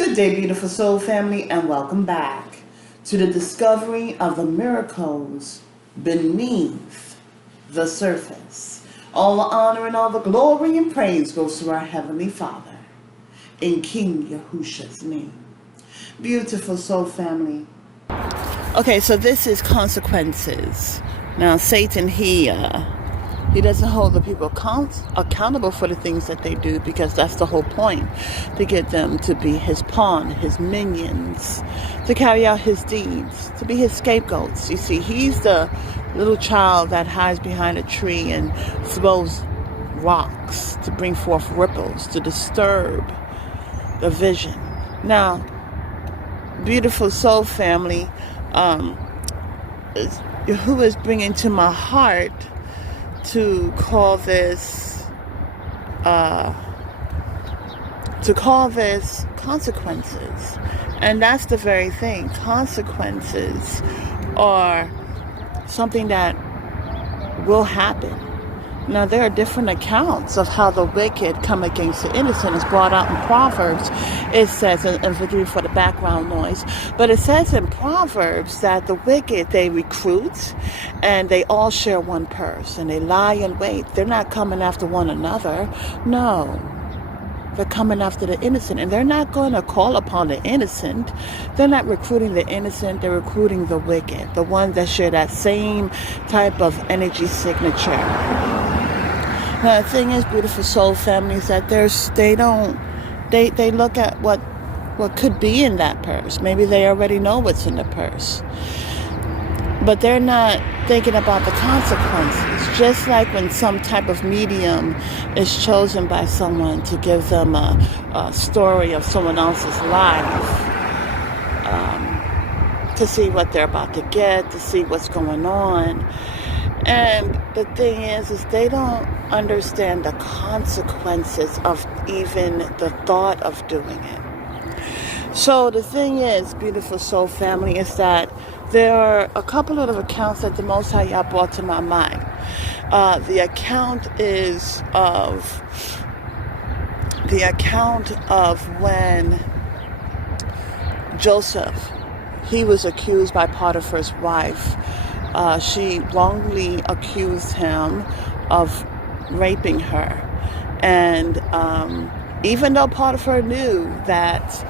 Good day, beautiful soul family, and welcome back to the discovery of the miracles beneath the surface. All the honor and all the glory and praise goes to our Heavenly Father in King Yahushua's name. Beautiful soul family. Okay, so this is consequences. Now, Satan, he doesn't hold the people accountable for the things that they do, because that's the whole point, to get them to be his pawn, his minions, to carry out his deeds, to be his scapegoats. You see, he's the little child that hides behind a tree and throws rocks to bring forth ripples, to disturb the vision. Now, beautiful soul family, who is bringing to my heart to call this consequences. And that's the very thing. Consequences are something that will happen. Now, there are different accounts of how the wicked come against the innocent. It's brought out in Proverbs. It says, and forgive me for the background noise, but it says in Proverbs that the wicked, they recruit and they all share one purse and they lie in wait. They're not coming after one another. No. They're coming after the innocent, and they're not going to call upon the innocent. They're not recruiting the innocent. They're recruiting the wicked, the ones that share that same type of energy signature. Now, the thing is, beautiful soul families, that they look at what could be in that purse. Maybe they already know what's in the purse, but they're not thinking about the consequences. Just like when some type of medium is chosen by someone to give them a story of someone else's life, to see what they're about to get, to see what's going on. And the thing is they don't understand the consequences of even the thought of doing it. So the thing is, beautiful soul family, is that there are a couple of accounts that the Most High Yah brought to my mind. The account of when Joseph, he was accused by Potiphar's wife. She wrongly accused him of raping her. And even though Potiphar knew that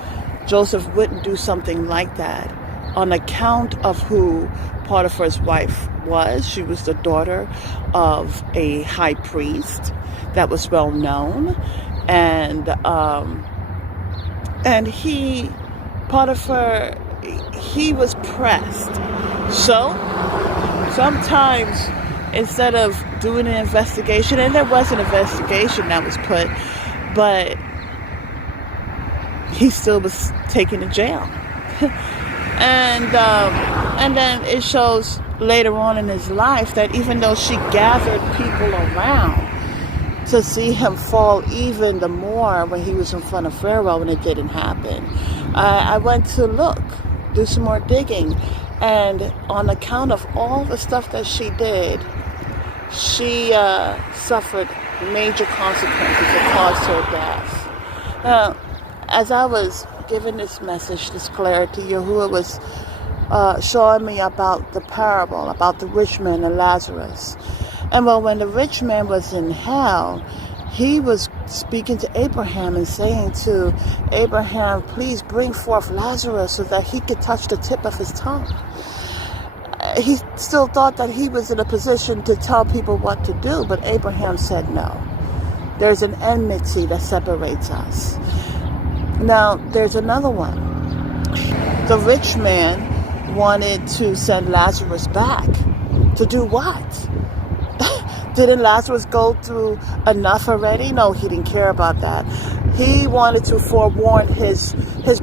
Joseph wouldn't do something like that, on account of who Potiphar's wife was, she was the daughter of a high priest that was well known. Potiphar, he was pressed. So sometimes, instead of doing an investigation, and there was an investigation that was put, but he still was taken to jail. And then it shows later on in his life that even though she gathered people around to see him fall even the more when he was in front of Pharaoh, and it didn't happen, I went to do some more digging. And on account of all the stuff that she did, she suffered major consequences that caused her death. Now, as I was giving this message, this clarity, Yahuwah was showing me about the parable, about the rich man and Lazarus. And well, when the rich man was in hell, he was speaking to Abraham and saying to Abraham, please bring forth Lazarus so that he could touch the tip of his tongue. He still thought that he was in a position to tell people what to do, but Abraham said no. There's an enmity that separates us. Now, there's another one. The rich man wanted to send Lazarus back. To do what? Didn't Lazarus go through enough already? No, he didn't care about that. He wanted to forewarn his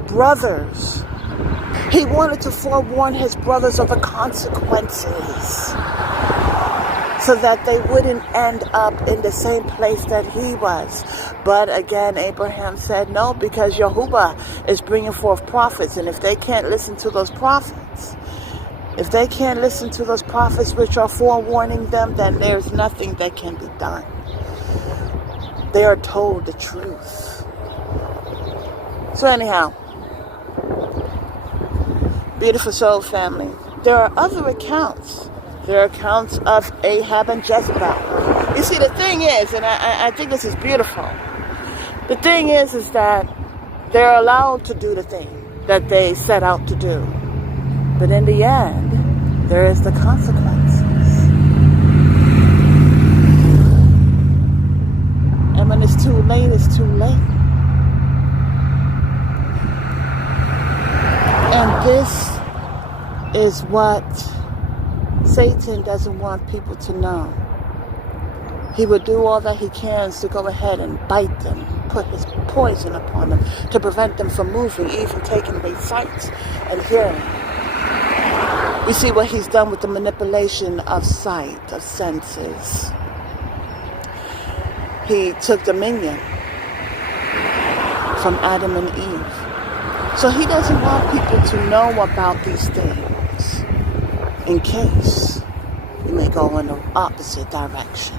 brothers. He wanted to forewarn his brothers of the consequences, so that they wouldn't end up in the same place that he was. But again, Abraham said no, because Yahuwah is bringing forth prophets, and if they can't listen to those prophets, which are forewarning them, then there's nothing that can be done. They are told the truth. So anyhow, Beautiful Soul family. There are other accounts. There are accounts of Ahab and Jezebel. You see, the thing is, and I think this is beautiful, the thing is that they're allowed to do the thing that they set out to do. But in the end, there is the consequences. And when it's too late, it's too late. And this is what Satan doesn't want people to know. He will do all that he can to go ahead and bite them, put his poison upon them, to prevent them from moving, even taking away sight and hearing. We see what he's done with the manipulation of sight, of senses. He took dominion from Adam and Eve. So he doesn't want people to know about these things in case we may go in the opposite direction.